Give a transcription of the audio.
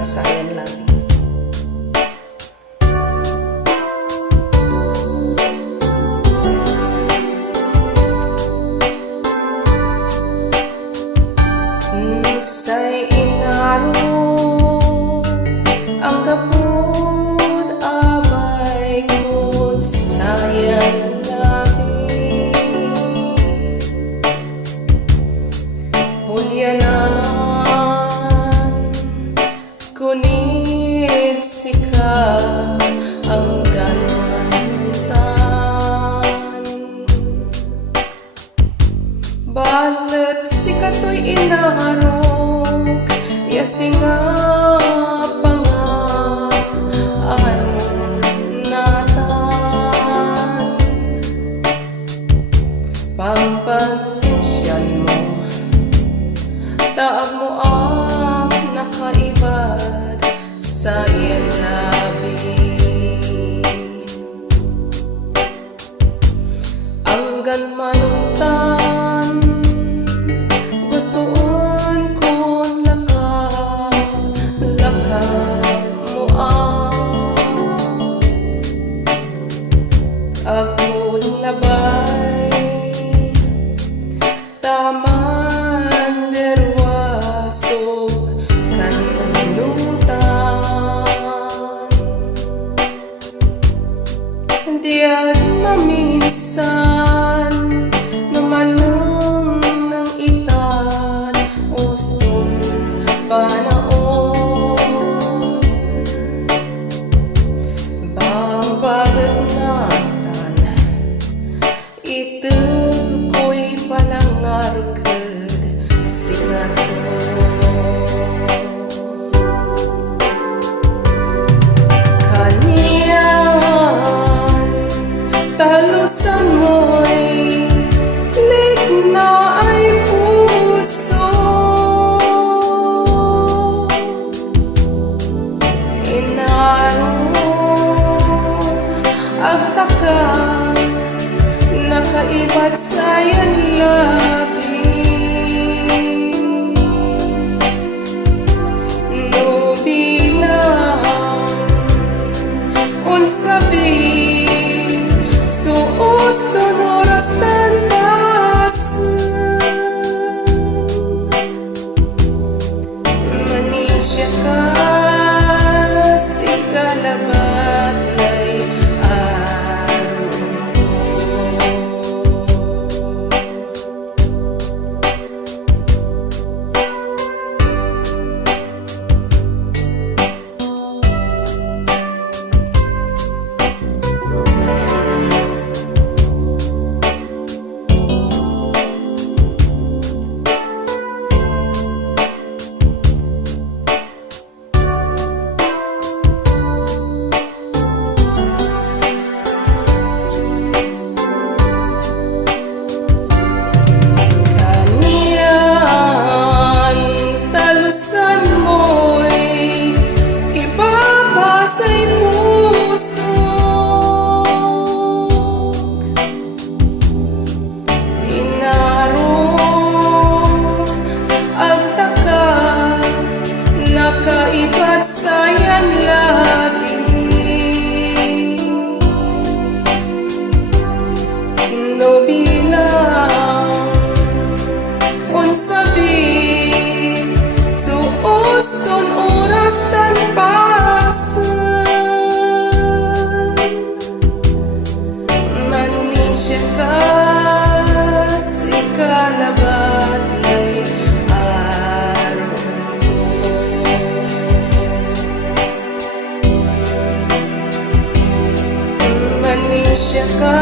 nakaiba't sayan labi. Nisa'y inaro ang kaput abay ko't sayan labi. Hulyanan kunit sika ang ganmantan. Balet sikato'y inaharong yasinga pangaan natan. Pangpansensyan mo taag mo ang nakaibad sayan labi. Ang ganmanuntan gustoon kong lakab mo ako labay taman derwasog kanunutan. Diyan maminsan namanong ng itan uston panaon. Babagat natan ito ko'y panangarkad singaton. Kaniyan talusan mo'y lik na ay puso. Inaro AGTAKA nakaiba't sayan labi. No bilang unsabi suos oras tanbasan. Manisya ka si kalabat lay aron ko. Nakaiba't sayan labi. No bilang unsabi suos ton oras tanbasan. Manisya ka si kalabat lay aron ko. Manisya ka